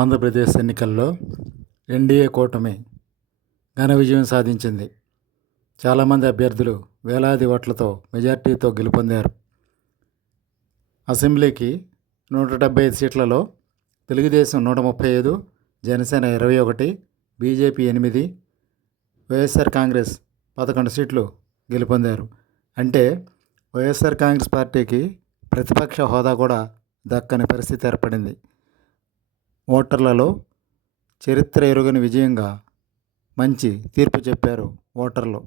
ఆంధ్రప్రదేశ్ ఎన్నికల్లో ఎన్డీఏ కూటమి ఘన విజయం సాధించింది. చాలామంది అభ్యర్థులు వేలాది ఓట్లతో మెజార్టీతో గెలుపొందారు. అసెంబ్లీకి నూట డెబ్బై ఐదు సీట్లలో తెలుగుదేశం నూట ముప్పై ఐదు జనసేన ఇరవై ఒకటి బీజేపీ ఎనిమిది వైఎస్ఆర్ కాంగ్రెస్ పదకొండు సీట్లు గెలుపొందారు. అంటే వైఎస్ఆర్ కాంగ్రెస్ పార్టీకి ప్రతిపక్ష హోదా కూడా దక్కని పరిస్థితి ఏర్పడింది. ఓటర్లలో చరిత్ర ఎరుగని విజయంగా మంచి తీర్పు చెప్పారు ఓటర్లు.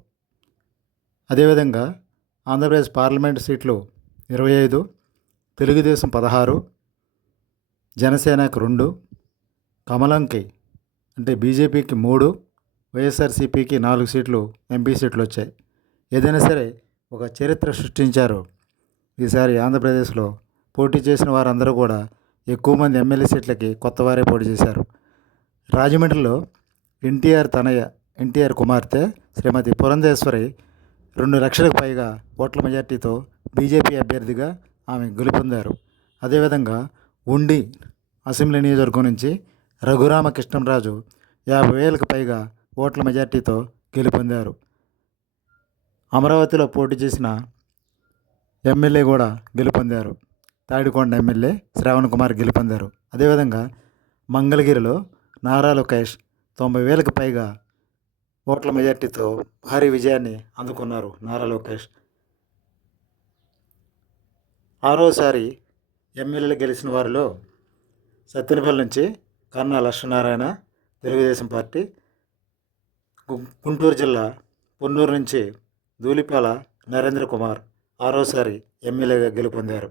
అదేవిధంగా ఆంధ్రప్రదేశ్ పార్లమెంట్ సీట్లు ఇరవై ఐదు తెలుగుదేశం పదహారు జనసేనకు రెండు కమలంకి అంటే బీజేపీకి మూడు వైఎస్ఆర్సీపీకి నాలుగు సీట్లు ఎంపీ సీట్లు వచ్చాయి. ఏదైనా సరే ఒక చరిత్ర సృష్టించారు. ఈసారి ఆంధ్రప్రదేశ్లో పోటీ చేసిన వారందరూ కూడా ఎక్కువ మంది ఎమ్మెల్యే సీట్లకి కొత్త వారే పోటీ చేశారు. రాజమండ్రిలో ఎన్టీఆర్ తనయ్య ఎన్టీఆర్ కుమార్తె శ్రీమతి పురంధేశ్వరి రెండు లక్షలకు పైగా ఓట్ల మెజార్టీతో బీజేపీ అభ్యర్థిగా ఆమె గెలుపొందారు. అదేవిధంగా ఉండి అసెంబ్లీ నియోజకవర్గం నుంచి రఘురామకృష్ణంరాజు యాభై వేలకు పైగా ఓట్ల మెజార్టీతో గెలుపొందారు. అమరావతిలో పోటీ చేసిన ఎమ్మెల్యే కూడా గెలుపొందారు. తాడికొండ ఎమ్మెల్యే శ్రావణ్ కుమార్ గెలుపొందారు. అదేవిధంగా మంగళగిరిలో నారా లోకేష్ తొంభై వేలకు పైగా ఓట్ల మెజార్టీతో భారీ విజయాన్ని అందుకున్నారు నారా లోకేష్. ఆరోసారి ఎమ్మెల్యేలు గెలిచిన వారిలో సత్తెనపల్లి నుంచి కన్నా లక్ష్మీనారాయణ తెలుగుదేశం పార్టీ గుంటూరు జిల్లా పొన్నూరు నుంచి ధూళిపాల నరేంద్ర కుమార్ ఆరోసారి ఎమ్మెల్యేగా గెలుపొందారు.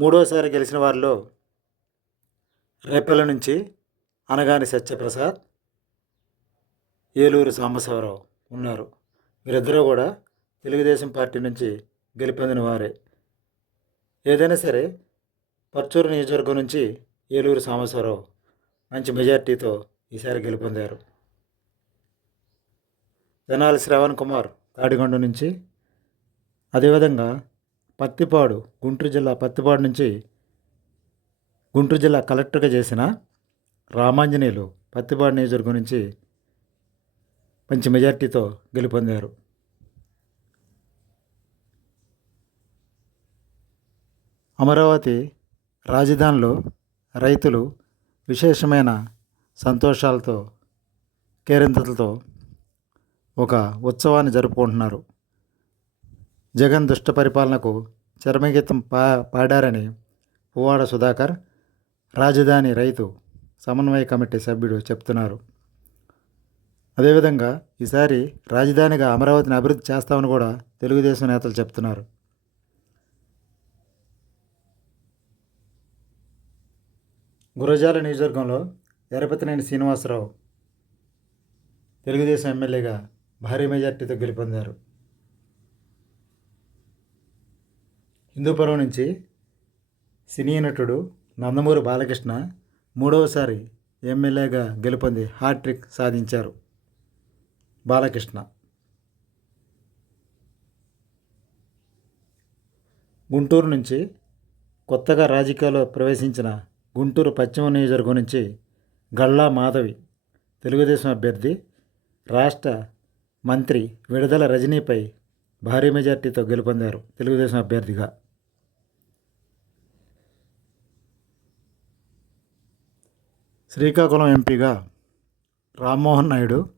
మూడోసారి గెలిచిన వారిలో రేపల్ల నుంచి అనగాని సత్యప్రసాద్ ఏలూరు సాంబశివరావు ఉన్నారు. వీరిద్దరూ కూడా తెలుగుదేశం పార్టీ నుంచి గెలుపొందిన వారే. ఏదైనా సరే పర్చూరు నియోజకవర్గం నుంచి ఏలూరు సాంబశివరావు మంచి మెజార్టీతో ఈసారి గెలుపొందారు. తెనాలి శ్రవణ్ కుమార్ తాడిగొండ నుంచి అదేవిధంగా పత్తిపాడు గుంటూరు జిల్లా పత్తిపాడు నుంచి గుంటూరు జిల్లా కలెక్టర్గా చేసిన రామాంజనేయులు పత్తిపాడు నియోజకవర్గం నుంచి మంచి మెజార్టీతో గెలుపొందారు. అమరావతి రాజధానిలో రైతులు విశేషమైన సంతోషాలతో కేరింతలతో ఒక ఉత్సవాన్ని జరుపుకుంటున్నారు. జగన్ దుష్ట పరిపాలనకు చరమగీతం పా పాడారని పువ్వాడ సుధాకర్ రాజధాని రైతు సమన్వయ కమిటీ సభ్యుడు చెప్తున్నారు. అదేవిధంగా ఈసారి రాజధానిగా అమరావతిని అభివృద్ధి చేస్తామని కూడా తెలుగుదేశం నేతలు చెప్తున్నారు. గురజాల నియోజకవర్గంలో ఎరపతినేని శ్రీనివాసరావు తెలుగుదేశం ఎమ్మెల్యేగా భారీ మెజార్టీతో గెలుపొందారు. హిందూపురం నుంచి సినీ నటుడు నందమూరి బాలకృష్ణ మూడవసారి ఎమ్మెల్యేగా గెలుపొంది హ్యాట్రిక్ సాధించారు బాలకృష్ణ. గుంటూరు నుంచి కొత్తగా రాజకీయాల్లో ప్రవేశించిన గుంటూరు పశ్చిమ నియోజకవర్గం నుంచి గల్లా మాధవి తెలుగుదేశం అభ్యర్థి రాష్ట్ర మంత్రి విడుదల రజనీపై భారీ మెజార్టీతో గెలుపొందారు తెలుగుదేశం అభ్యర్థిగా. శ్రీకాకుళం ఎంపీగా రామ్మోహన్ నాయుడు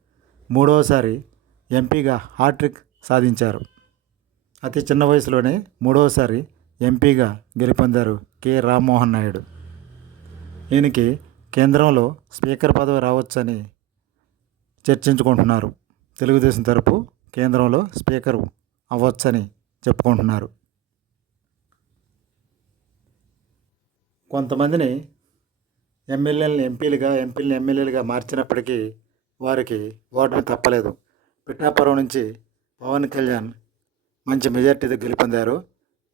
మూడవసారి ఎంపీగా హ్యాట్రిక్ సాధించారు. అతి చిన్న వయసులోనే మూడవసారి ఎంపీగా గెలుపొందారు కె రామ్మోహన్ నాయుడు. ఈయనకి కేంద్రంలో స్పీకర్ పదవి రావచ్చని చర్చించుకుంటున్నారు. తెలుగుదేశం తరపు కేంద్రంలో స్పీకర్ అవ్వచ్చని చెప్పుకుంటున్నారు. కొంతమందిని ఎమ్మెల్యేలను ఎంపీలుగా ఎంపీలను ఎమ్మెల్యేలుగా మార్చినప్పటికీ వారికి ఓటమి తప్పలేదు. పిఠాపురం నుంచి పవన్ కళ్యాణ్ మంచి మెజార్టీతో గెలుపొందారు.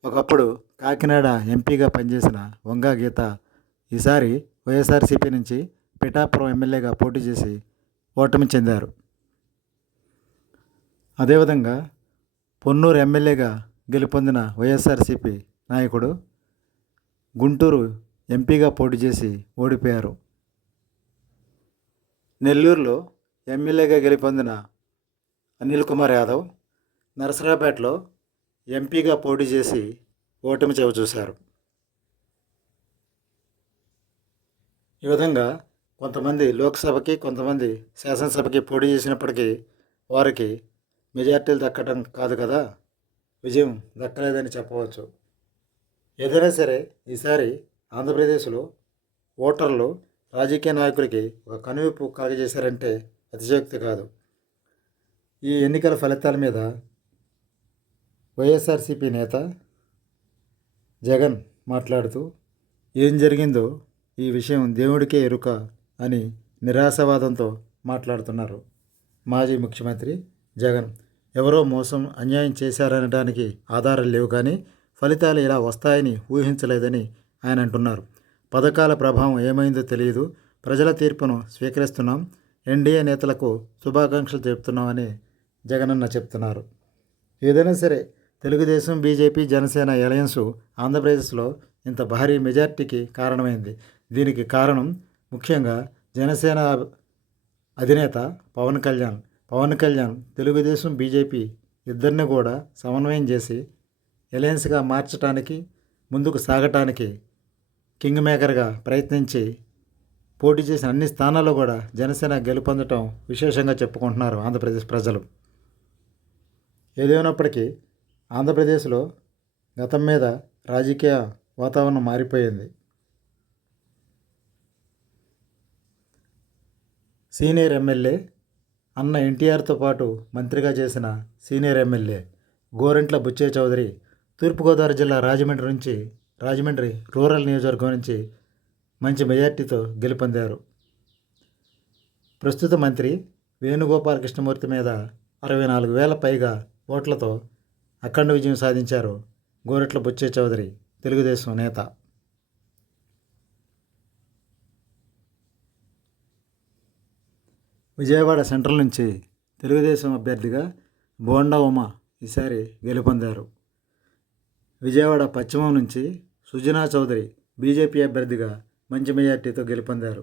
ఒకప్పుడు కాకినాడ ఎంపీగా పనిచేసిన వంగా గీత ఈసారి వైఎస్ఆర్సీపీ నుంచి పిఠాపురం ఎమ్మెల్యేగా పోటీ చేసి ఓటమి చెందారు. అదేవిధంగా పొన్నూరు ఎమ్మెల్యేగా గెలుపొందిన వైఎస్ఆర్సీపీ నాయకుడు గుంటూరు ఎంపీగా పోటీ చేసి ఓడిపోయారు. నెల్లూరులో ఎమ్మెల్యేగా గెలుపొందిన అనిల్ కుమార్ యాదవ్ నరసరావుపేటలో ఎంపీగా పోటీ చేసి ఓటమి చవిచూశారు ఈ విధంగా కొంతమంది లోక్సభకి కొంతమంది శాసనసభకి పోటీ చేసినప్పటికీ వారికి మెజార్టీలు దక్కడం కాదు కదా? విజయం దక్కలేదని చెప్పవచ్చు. ఏదైనా సరే ఈసారి ఆంధ్రప్రదేశ్లో ఓటర్లు రాజకీయ నాయకులకి ఒక కనువిప్పు కలగజేశారంటే అతిశయోక్తి కాదు. ఈ ఎన్నికల ఫలితాల మీద వైఎస్ఆర్సీపీ నేత జగన్ మాట్లాడుతూ ఏం జరిగిందో ఈ విషయం దేవుడికే ఎరుక అని నిరాశవాదంతో మాట్లాడుతున్నారు మాజీ ముఖ్యమంత్రి జగన్. ఎవరో మోసం అన్యాయం చేశారనడానికి ఆధారాలు లేవు కానీ ఫలితాలు ఇలా వస్తాయని ఊహించలేదని ఆయన అంటున్నారు. పథకాల ప్రభావం ఏమైందో తెలియదు. ప్రజల తీర్పును స్వీకరిస్తున్నాం. ఎన్డీఏ నేతలకు శుభాకాంక్షలు చెప్తున్నామని జగనన్న చెప్తున్నారు. ఏదైనా సరే తెలుగుదేశం బీజేపీ జనసేన అలయన్సు ఆంధ్రప్రదేశ్లో ఇంత భారీ మెజార్టీకి కారణమైంది. దీనికి కారణం ముఖ్యంగా జనసేన అధినేత పవన్ కళ్యాణ్. పవన్ కళ్యాణ్ తెలుగుదేశం బీజేపీ ఇద్దరిని కూడా సమన్వయం చేసి ఎలయన్స్గా మార్చడానికి ముందుకు సాగటానికి కింగ్ మేకర్గా ప్రయత్నించి పోటీ చేసిన అన్ని స్థానాల్లో కూడా జనసేన గెలుపొందటం విశేషంగా చెప్పుకుంటున్నారు ఆంధ్రప్రదేశ్ ప్రజలు. ఏదేమైనప్పటికీ ఆంధ్రప్రదేశ్లో గతం మీద రాజకీయ వాతావరణం మారిపోయింది. సీనియర్ ఎమ్మెల్యే అన్న ఎన్టీఆర్తో పాటు మంత్రిగా చేసిన సీనియర్ ఎమ్మెల్యే గోరంట్ల బుచ్చయ్య చౌదరి తూర్పుగోదావరి జిల్లా రాజమండ్రి నుంచి రాజమండ్రి రూరల్ నియోజకవర్గం నుంచి మంచి మెజార్టీతో గెలుపొందారు. ప్రస్తుత మంత్రి వేణుగోపాల కృష్ణమూర్తి మీద అరవై నాలుగు వేల పైగా ఓట్లతో అఖండ విజయం సాధించారు గోరెట్ల బుచ్చే చౌదరి తెలుగుదేశం నేత. విజయవాడ సెంట్రల్ నుంచి తెలుగుదేశం అభ్యర్థిగా బోండా ఉమ ఈసారి గెలుపొందారు. విజయవాడ పశ్చిమం నుంచి సుజనా చౌదరి బీజేపీ అభ్యర్థిగా మంచి మెజార్టీతో గెలుపొందారు.